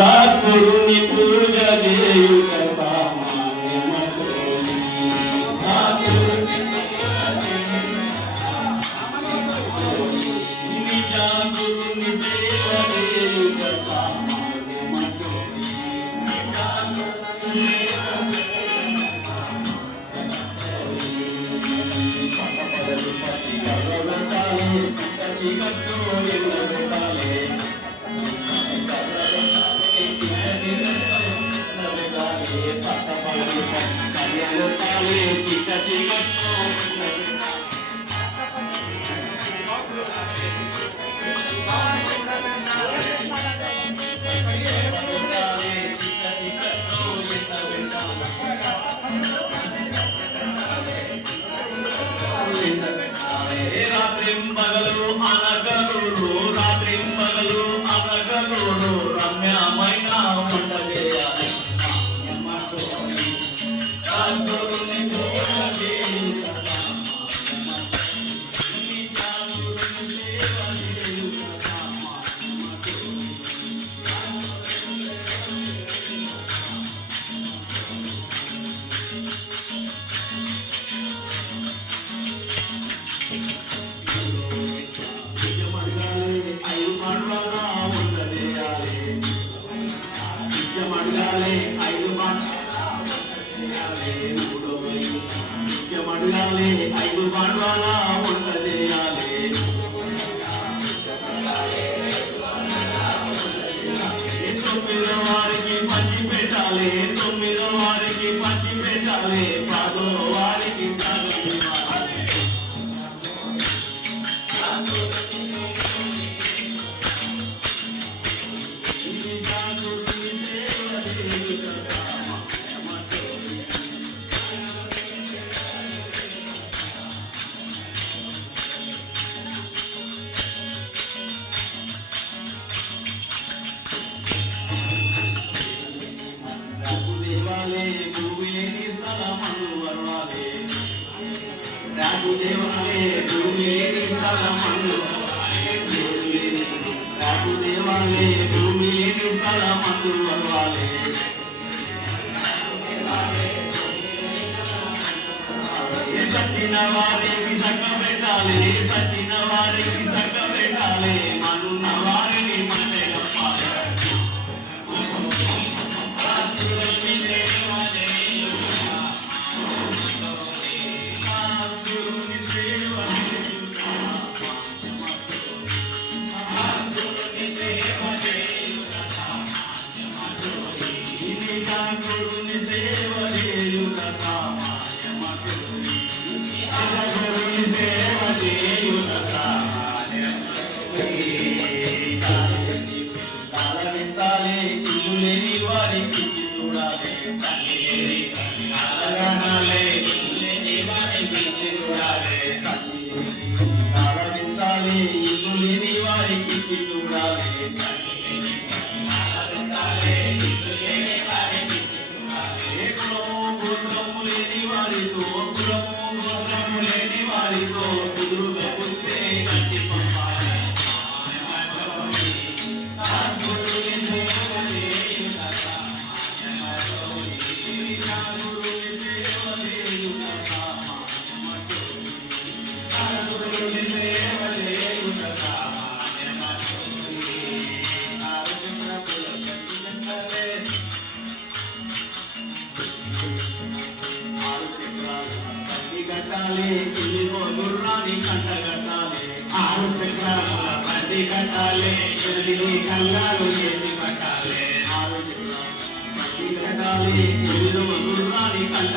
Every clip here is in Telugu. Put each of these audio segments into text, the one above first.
సద్గురుని పూజ చేయుట Thank you. Yeah, సచిన వారికి సక్క పెట్టాలి? సచిన వారికి సక్క కట్టాలే ఎదిరి చేసి కట్టాలే ఆరు కట్టాలి ఎదురు గుర్రాన్ని కంట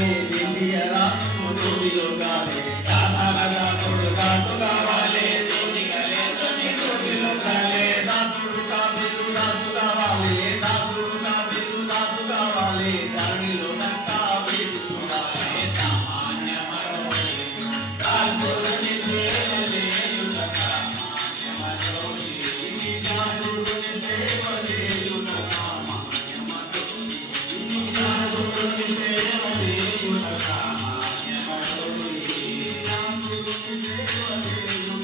కావాలి దివ్య రాముడిలో కావాలి దాసన దాసుడు దాసు కావాలి తోటికలే తోటి తోటిలో కావాలి దాసుడు దాసుడు దాసు కావాలి దాసుడు దాసుడు దాసు కావాలి ధరణిలో దంతా వేసుకోవాలి సామాన్య మనోని దాసుడుని సేవలేను సామాన్య మనోని దాసుడుని సేవలేను Yeah.